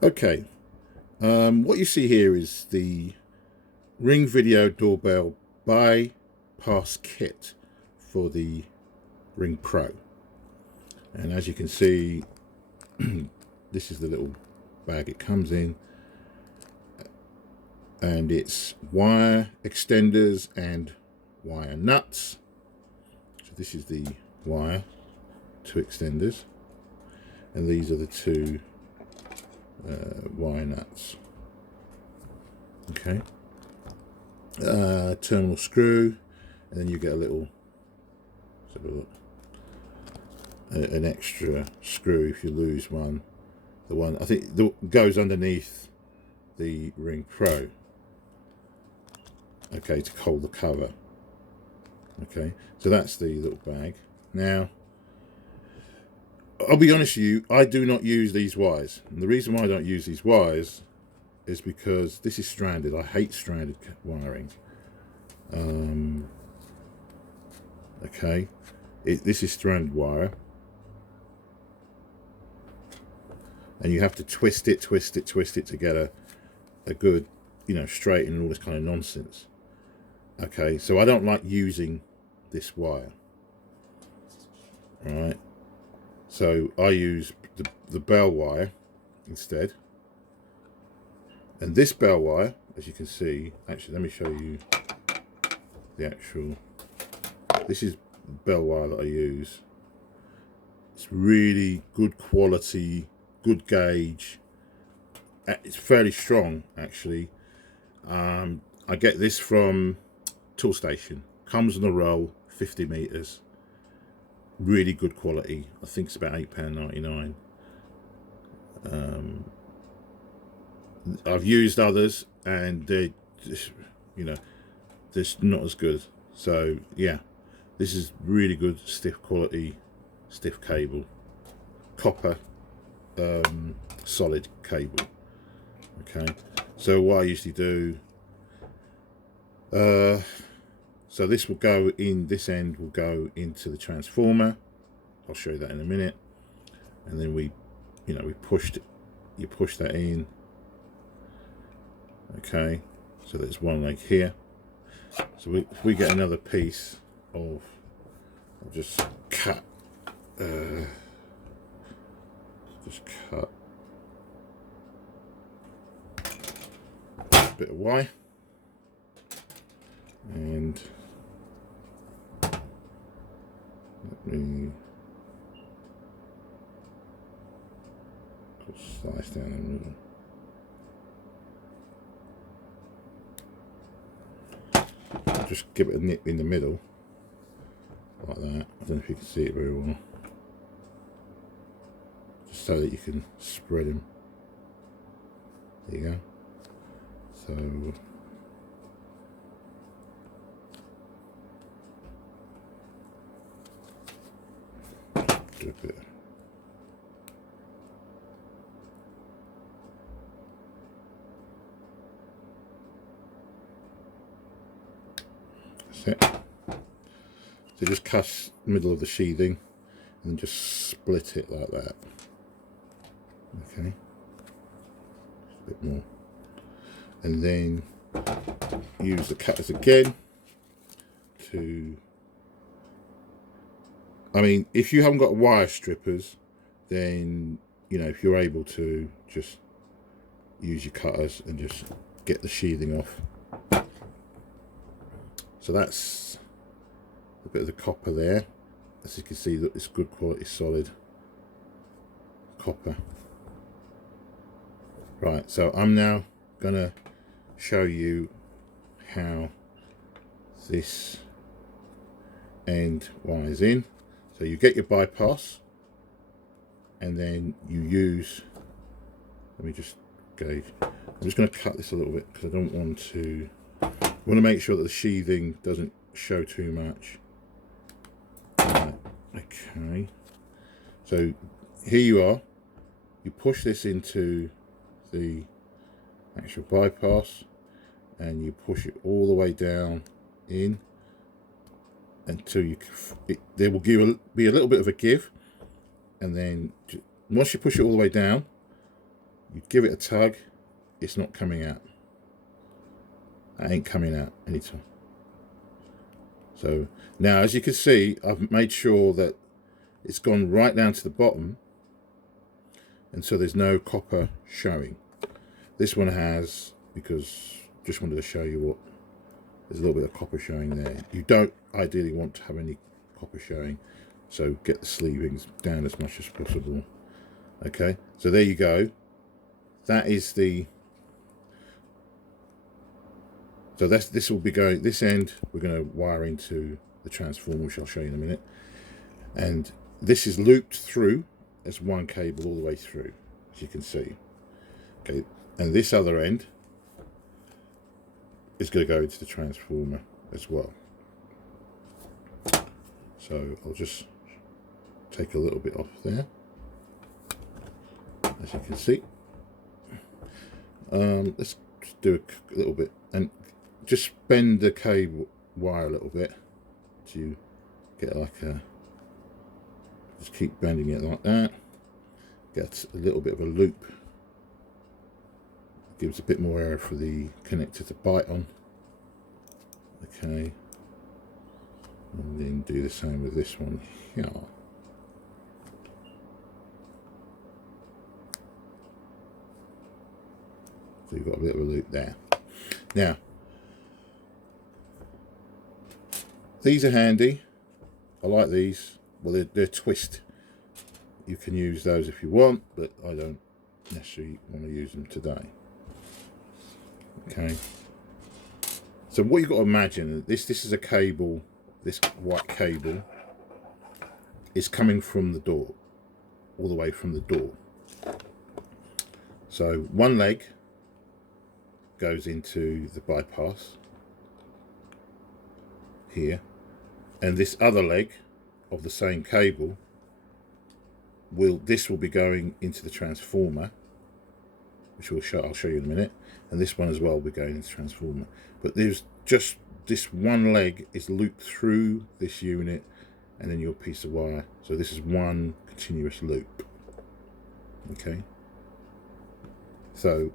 Okay, what you see here is the Ring Video Doorbell bypass kit for the Ring Pro. And as you can see, this is the little bag it comes in, and it's wire extenders and wire nuts. So this is the wire, two extenders, and these are the two wire nuts. Okay, terminal screw, and then you get a little, let's have a look, an extra screw if you lose one. The one I think goes underneath the Ring Pro. Okay, to hold the cover. Okay, so that's the little bag. Now, I'll be honest with you, I do not use these wires. And the reason why I don't use these wires is because this is stranded. I hate stranded wiring. Okay, this is stranded wire. And you have to twist it to get a good, straight and all this kind of nonsense. Okay, so I don't like using this wire. All right, so I use the bell wire instead. And this bell wire, as you can see, actually, let me show you the actual, this is bell wire that I use. It's really good quality, good gauge. It's fairly strong, actually. I get this from Tool Station. Comes in a roll, 50 meters. Really good quality. I think it's about £8.99. I've used others, and they're just, they're not as good. So yeah, this is really good, stiff quality, stiff cable, copper, solid cable. Okay, so what I usually do, so this will go in, this end will go into the transformer. I'll show you that in a minute. And then we pushed it, you push that in. Okay, so there's one leg here. So if we get another piece of, I'll just cut a bit of wire, and let me slice down the middle. Just give it a nip in the middle, like that. I don't know if you can see it very well. Just so that you can spread them. There you go. So do a bit. That's it. So just cut the middle of the sheathing and just split it like that. Okay. A bit more. And then use the cutters again to, I mean, if you haven't got wire strippers, then, if you're able to, just use your cutters and just get the sheathing off. So that's a bit of the copper there. As you can see, that it's good quality, solid copper. Right, so I'm now gonna show you how this end wires in. So you get your bypass, and then you use, let me just gauge. I'm just going to cut this a little bit because I don't want to, make sure that the sheathing doesn't show too much. Okay, so here you are. You push this into the actual bypass, and you push it all the way down in until there will be a little bit of a give, and then once you push it all the way down, You give it a tug, it's not coming out. It ain't coming out anytime. So now, as you can see, I've made sure that it's gone right down to the bottom, and so there's no copper showing. This one has, because just wanted to show you what, there's a little bit of copper showing there. You don't ideally want to have any copper showing, so get the sleevings down as much as possible. Okay, so there you go. That is the, so this will be going, this end we're going to wire into the transformer, which I'll show you in a minute. And this is looped through as one cable all the way through, as you can see. Okay, and this other end is going to go into the transformer as well. So I'll just take a little bit off there, as you can see. Let's do a little bit, and just bend the cable wire a little bit to get like a, just keep bending it like that. Get a little bit of a loop. Gives a bit more area for the connector to bite on. Okay. And then do the same with this one here. So you've got a bit of a loop there. Now, these are handy. I like these. Well, they're twist. You can use those if you want, but I don't necessarily want to use them today. Okay. So what you've got to imagine, this is a cable, this white cable is coming from the door, all the way from the door. So one leg goes into the bypass here, and this other leg of the same cable will be going into the transformer, which I'll show you in a minute, and this one as well will be going into the transformer. But there's just this one leg is looped through this unit, and then your piece of wire. So this is one continuous loop. Okay. So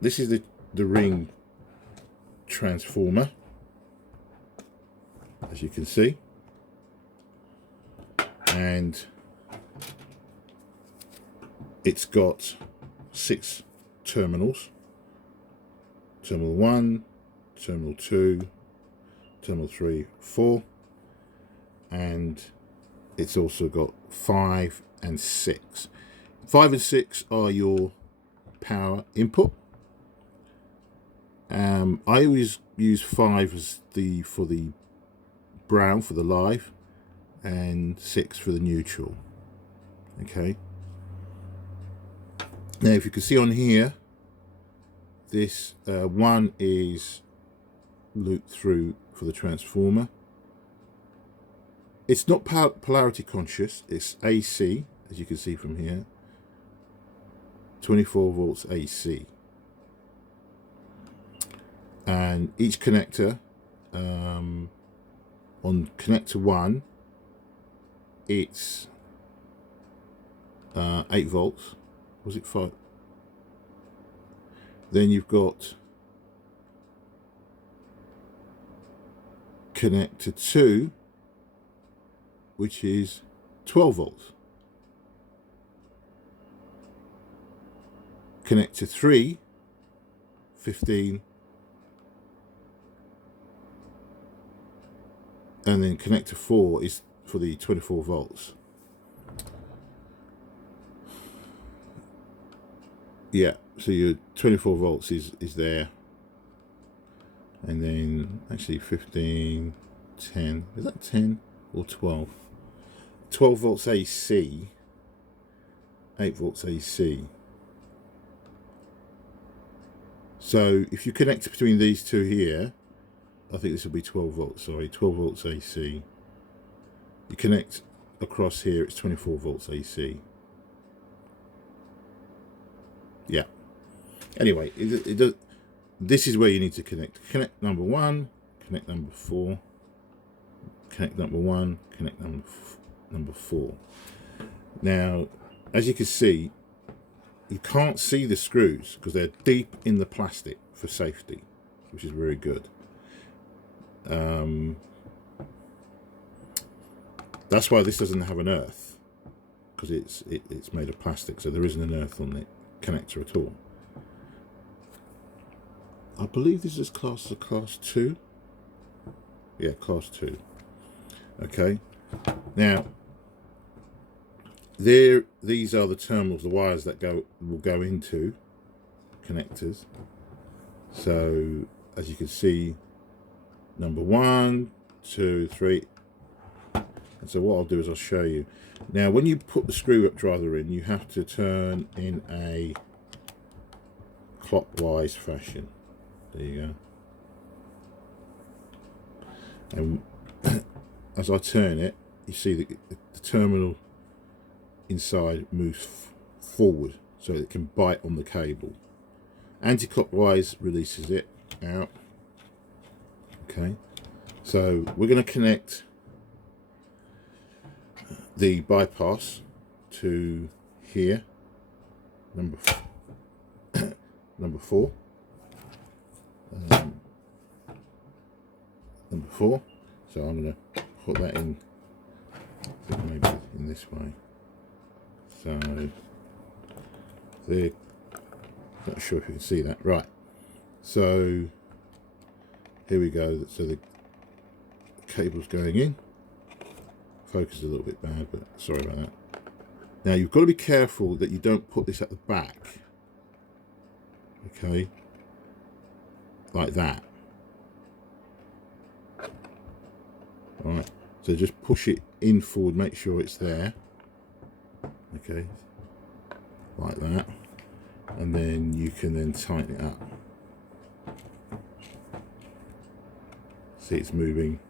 this is the ring transformer, as you can see, and it's got 6 terminals. Terminal 1, terminal 2, terminal 3, 4, and it's also got 5 and 6. 5 and 6 are your power input. I always use 5 as for the brown for the live, and 6 for the neutral. Okay. Now, if you can see on here, this one is looped through for the transformer. It's not polarity conscious, it's AC, as you can see from here. 24 volts AC. And each connector, on connector 1, it's 8 volts. Was it 5? Then you've got connector 2, which is 12 volts. Connector 3, 15. And then connector 4 is for the 24 volts. Yeah, so your 24 volts is there. And then actually 15, 10, is that 10 or 12? 12 volts AC, 8 volts AC. So if you connect between these two here, I think this will be 12 volts, sorry, 12 volts AC. You connect across here, it's 24 volts AC. Yeah. Anyway, this is where you need to connect. Connect number 1, connect number 4, connect number 1, connect number 4. Now, as you can see, you can't see the screws because they're deep in the plastic for safety, which is very good. That's why this doesn't have an earth, because it's made of plastic, so there isn't an earth on the connector at all. I believe this is classed as a class 2. Yeah, class 2. Okay. Now, these are the terminals, the wires that will go into connectors. So as you can see, number 1, 2, 3. And so what I'll do is I'll show you. Now, when you put the screwdriver in, you have to turn in a clockwise fashion. There you go. And as I turn it, you see the terminal inside moves forward so it can bite on the cable. Anti-clockwise releases it out. Okay, so we're going to connect the bypass to here, number 4. Number 4. So I'm going to put that in, I think maybe in this way. So there, not sure if you can see that. Right. So here we go. So the cable's going in. Focus is a little bit bad, but sorry about that. Now you've got to be careful that you don't put this at the back. Okay. Like that. Alright. So just push it in forward, make sure it's there. Okay. Like that. And then you can then tighten it up. See, it's moving.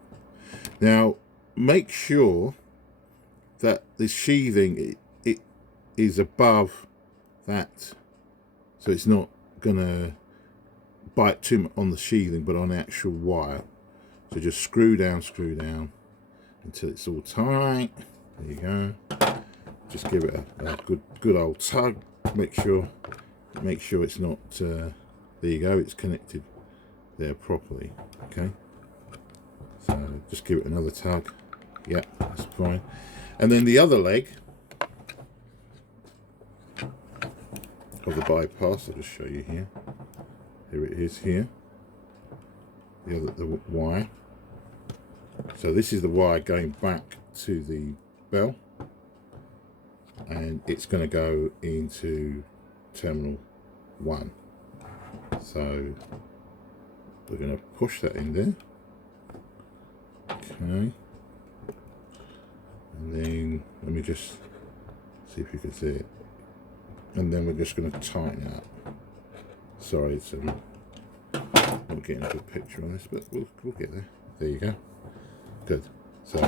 Now, make sure that the sheathing it is above that, so it's not gonna bite too much on the sheathing, but on the actual wire. So just screw down until it's all tight. There you go. Just give it a good old tug. Make sure it's not. There you go. It's connected there properly. Okay. So just give it another tug. Yeah, that's fine. And then the other leg of the bypass, I'll just show you here. Here it is here. The wire. So this is the wire going back to the bell, and it's going to go into terminal 1. So we're going to push that in there. Okay. And then let me just see if you can see it. And then we're just going to tighten it up. Sorry, it's not getting a good picture on this, but we'll get there. There you go. Good. So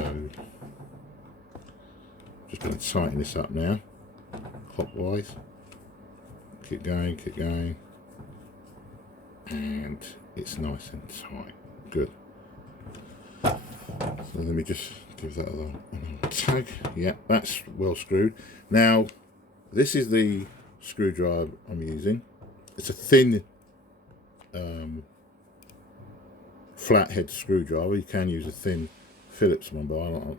just going to tighten this up now, clockwise. Keep going, and it's nice and tight. Good. So let me just give that another tag. Yeah, that's well screwed. Now, this is the screwdriver I'm using. It's a thin flathead screwdriver. You can use a thin Phillips one, but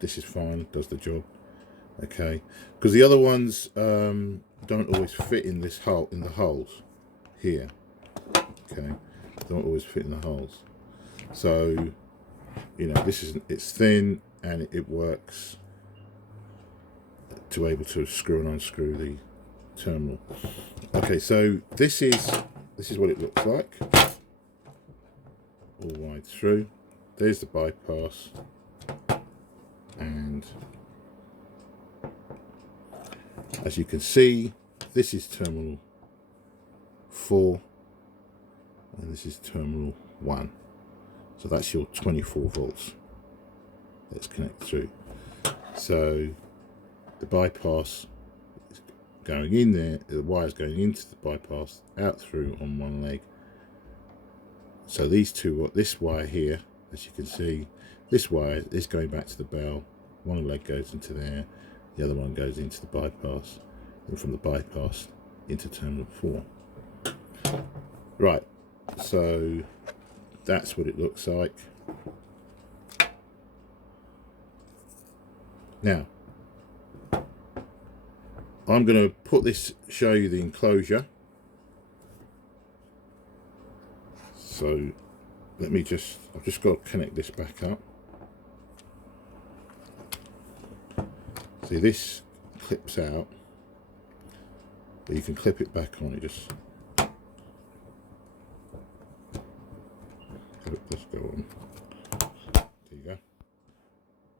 this is fine, does the job. Okay, because the other ones don't always fit in this hole, in the holes here. Okay, don't always fit in the holes. So, you know, it's thin and it works to able to screw and unscrew the terminal. Okay, so this is what it looks like all the way through. There's the bypass, and as you can see, this is terminal 4 and this is terminal 1. So that's your 24 volts that's connected through. So the bypass is going in there, the wire's going into the bypass, out through on one leg. So these two, this wire here, as you can see, this wire is going back to the bell. One leg goes into there, the other one goes into the bypass. and from the bypass into terminal 4. Right, so that's what it looks like. Now, I'm going to show you the enclosure. So I've just got to connect this back up. See, this clips out, but you can clip it back on. It just let's go on. There you go.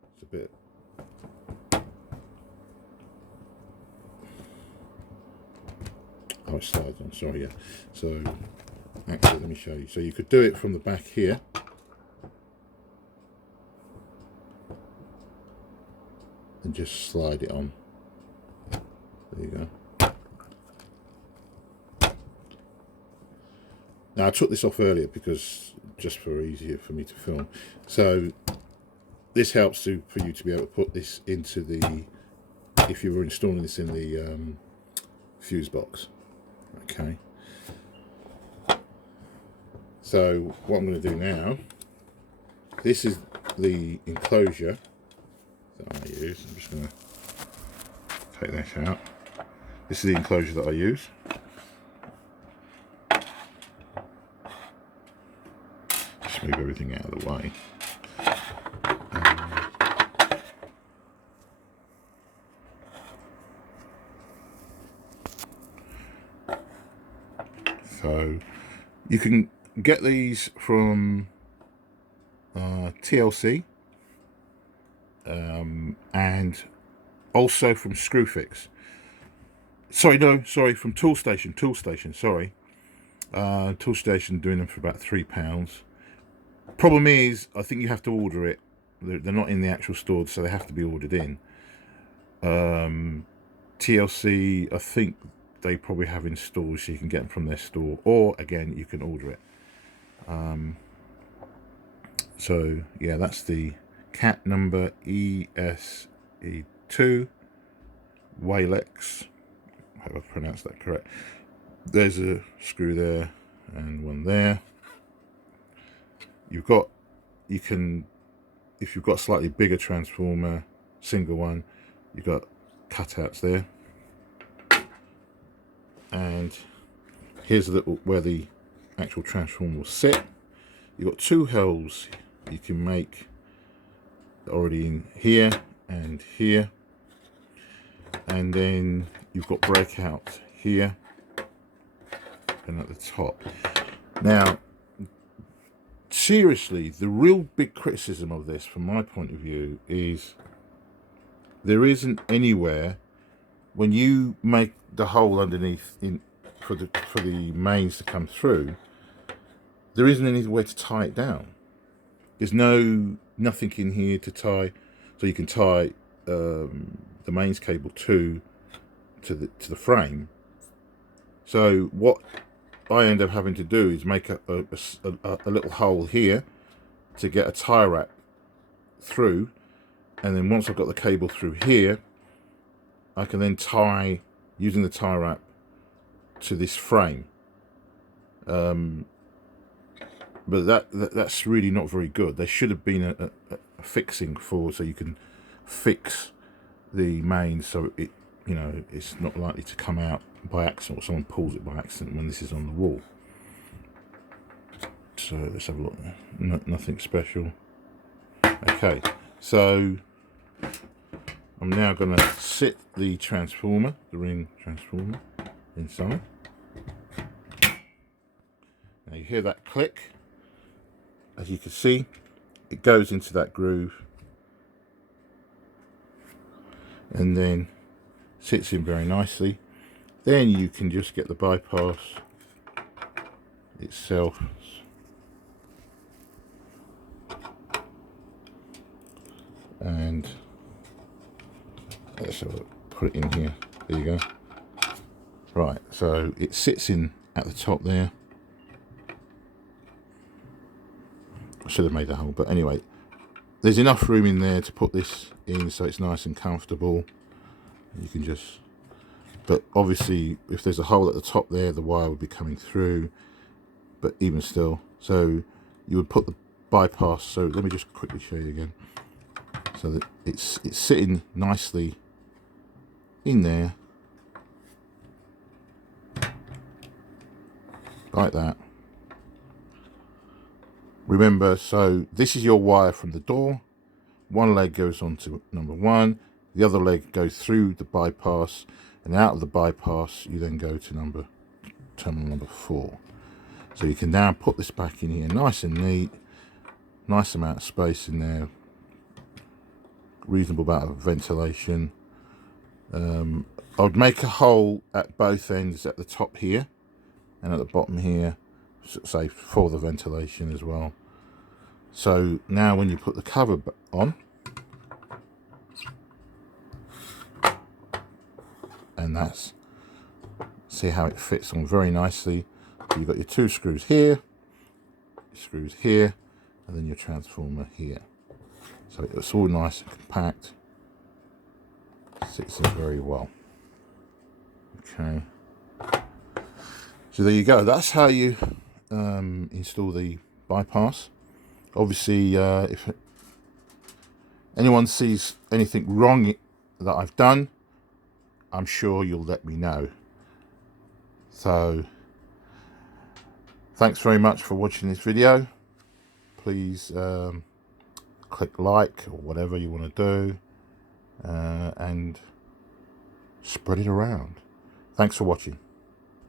It's a bit. Oh, it slides on. Sorry, yeah. So actually, let me show you. So you could do it from the back here. And just slide it on. There you go. Now I took this off earlier because just for easier for me to film. So this helps for you to be able to put this into the, if you were installing this in the fuse box. Okay. So what I'm going to do now, this is the enclosure that I use. I'm just going to take this out. This is the enclosure that I use. Just move everything out of the way. So you can get these from TLC and also from Screwfix. Sorry, from Toolstation, sorry. Toolstation doing them for about £3. Problem is, I think you have to order it. They're not in the actual store, so they have to be ordered in. TLC, I think they probably have in stores, so you can get them from their store, or again, you can order it. So yeah, that's the cat number ESE2 Walex. I hope I've pronounced that correct. There's a screw there and one there. If you've got a slightly bigger transformer, single one, you've got cutouts there. And here's a little where the actual transformer will sit. You've got two holes you can make already in here and here, and then you've got breakout here and at the top. Now, seriously, the real big criticism of this, from my point of view, is there isn't anywhere when you make the hole underneath for the mains to come through. There isn't anywhere to tie it down. There's nothing in here to tie, so you can tie the mains cable to the frame. So what I end up having to do is make a little hole here to get a tie wrap through, and then once I've got the cable through here, I can then tie, using the tie wrap, to this frame. But that's really not very good. There should have been a fixing so you can fix the main so it's not likely to come out by accident, or someone pulls it by accident when this is on the wall. So let's have a look. Nothing special. Okay, so I'm now going to sit the transformer, the ring transformer, inside. Now you hear that click. As you can see, it goes into that groove and then sits in very nicely. Then you can just get the bypass itself and let's put it in here. There you go. Right, so it sits in at the top there. I should have made a hole, but anyway, there's enough room in there to put this in so it's nice and comfortable. You can just but obviously if there's a hole at the top there, the wire would be coming through. But even still, so you would put the bypass, so let me just quickly show you again, so that it's sitting nicely in there like that. Remember, so this is your wire from the door. One leg goes on to number 1, the other leg goes through the bypass, and out of the bypass you then go to terminal number 4. So you can now put this back in here nice and neat, nice amount of space in there, reasonable amount of ventilation. I would make a hole at both ends, at the top here and at the bottom here, say for the ventilation as well. So now when you put the cover on, and that's, see how it fits on very nicely. So you've got your 2 screws here, and then your transformer here. So it's all nice and compact, sits in very well. Okay, so there you go. That's how you install the bypass. Obviously, if anyone sees anything wrong that I've done, I'm sure you'll let me know. So thanks very much for watching this video. Please click like or whatever you want to do, and spread it around. Thanks for watching.